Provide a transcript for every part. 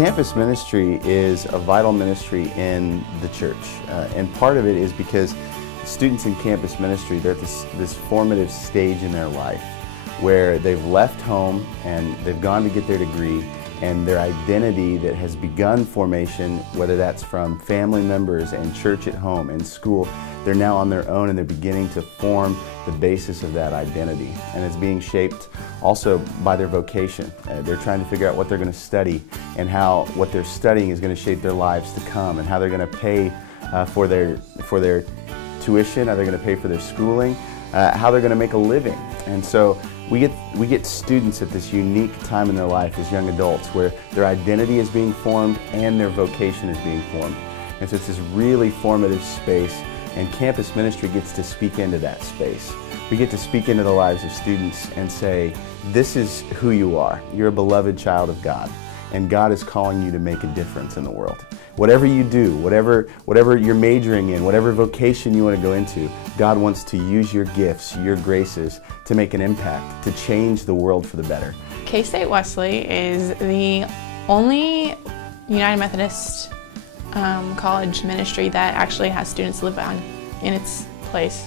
Campus ministry is a vital ministry in the church, and part of it is because students in campus ministry, they're at this formative stage in their life where they've left home and they've gone to get their degree, and their identity that has begun formation, whether that's from family members and church at home and school, they're now on their own and they're beginning to form the basis of that identity. And it's being shaped also by their vocation. They're trying to figure out what they're going to study and how what they're studying is going to shape their lives to come, and how they're going to pay for their tuition, how they're going to pay for their schooling, how they're going to make a living. And so we get students at this unique time in their life as young adults where their identity is being formed and their vocation is being formed. And so it's this really formative space, and campus ministry gets to speak into that space. We get to speak into the lives of students and say, this is who you are. You're a beloved child of God, and God is calling you to make a difference in the world. Whatever you do, whatever you're majoring in, whatever vocation you want to go into, God wants to use your gifts, your graces, to make an impact, to change the world for the better. K-State Wesley is the only United Methodist college ministry that actually has students live on in its place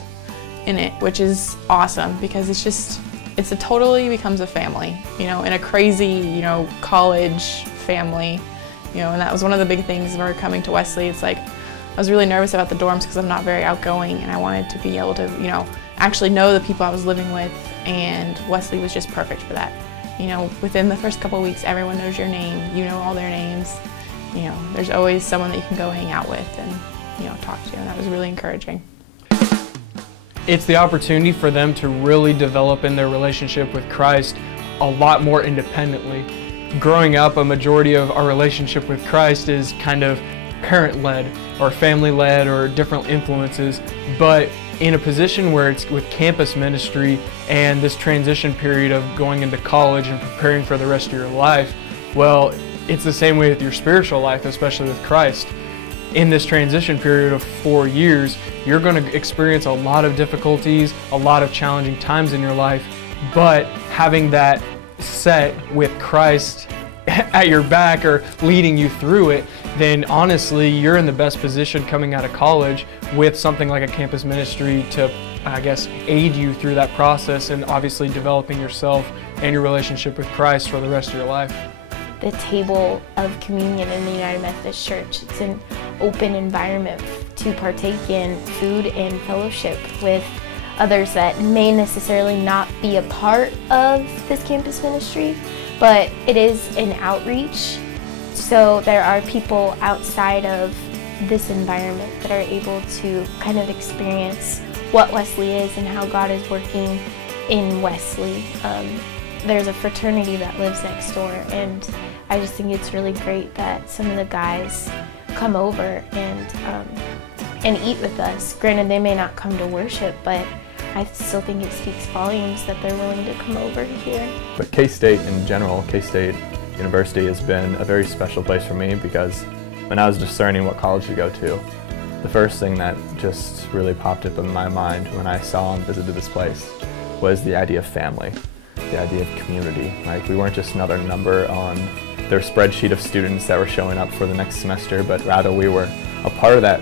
in it, which is awesome because it totally becomes a family, in a crazy, college family. And that was one of the big things when we were coming to Wesley. It's like, I was really nervous about the dorms because I'm not very outgoing, and I wanted to be able to, actually know the people I was living with, and Wesley was just perfect for that. Within the first couple of weeks, everyone knows your name, you know all their names. There's always someone that you can go hang out with and, talk to, and that was really encouraging. It's the opportunity for them to really develop in their relationship with Christ a lot more independently. Growing up, a majority of our relationship with Christ is kind of parent-led or family-led or different influences, but in a position where it's with campus ministry and this transition period of going into college and preparing for the rest of your life, well, it's the same way with your spiritual life, especially with Christ. In this transition period of 4 years, you're going to experience a lot of difficulties, a lot of challenging times in your life, but having that set with Christ at your back or leading you through it, then honestly you're in the best position coming out of college with something like a campus ministry to, aid you through that process and obviously developing yourself and your relationship with Christ for the rest of your life. The table of communion in the United Methodist Church, it's an open environment to partake in food and fellowship with others that may necessarily not be a part of this campus ministry, but it is an outreach. So there are people outside of this environment that are able to kind of experience what Wesley is and how God is working in Wesley. There's a fraternity that lives next door, and I just think it's really great that some of the guys come over and eat with us. Granted, they may not come to worship, but I still think it speaks volumes that they're willing to come over here. But K-State in general, K-State University has been a very special place for me because when I was discerning what college to go to, the first thing that just really popped up in my mind when I saw and visited this place was the idea of family, the idea of community. Like, we weren't just another number on their spreadsheet of students that were showing up for the next semester, but rather we were a part of that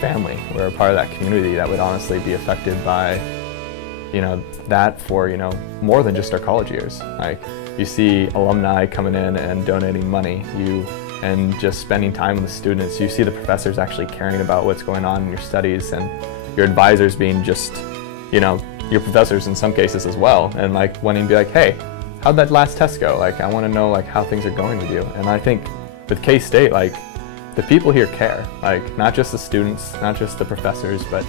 family. We're a part of that community that would honestly be affected by that for, more than just our college years. Like, you see alumni coming in and donating money, and just spending time with the students. You see the professors actually caring about what's going on in your studies, and your advisors being just, your professors in some cases as well, and wanting to be like, hey, how'd that last test go? I want to know how things are going with you. And I think with K-State, the people here care. Not just the students, not just the professors, but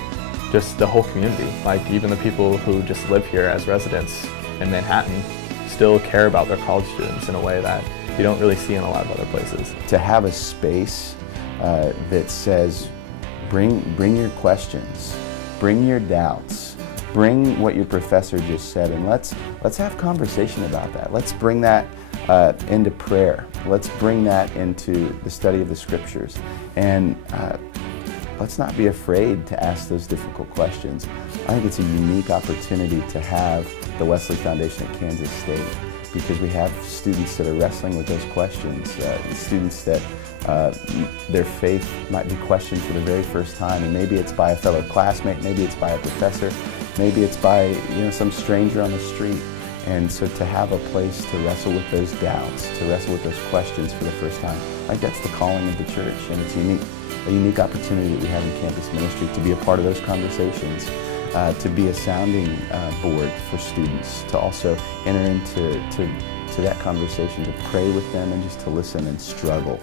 just the whole community. Even the people who just live here as residents in Manhattan still care about their college students in a way that you don't really see in a lot of other places. To have a space that says, bring your questions, bring your doubts, bring what your professor just said, and let's have conversation about that. Let's bring that into prayer. Let's bring that into the study of the scriptures. And let's not be afraid to ask those difficult questions. I think it's a unique opportunity to have the Wesley Foundation at Kansas State, because we have students that are wrestling with those questions, students that their faith might be questioned for the very first time, and maybe it's by a fellow classmate, maybe it's by a professor, maybe it's by some stranger on the street. And so to have a place to wrestle with those doubts, to wrestle with those questions for the first time, I think that's the calling of the church, and it's a unique opportunity that we have in campus ministry to be a part of those conversations, to be a sounding board for students, to also enter into that conversation, to pray with them and just to listen and struggle.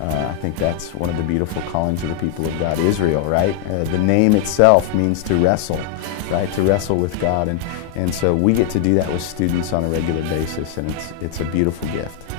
I think that's one of the beautiful callings of the people of God. Israel, right? The name itself means to wrestle, right? To wrestle with God. And so we get to do that with students on a regular basis, and it's a beautiful gift.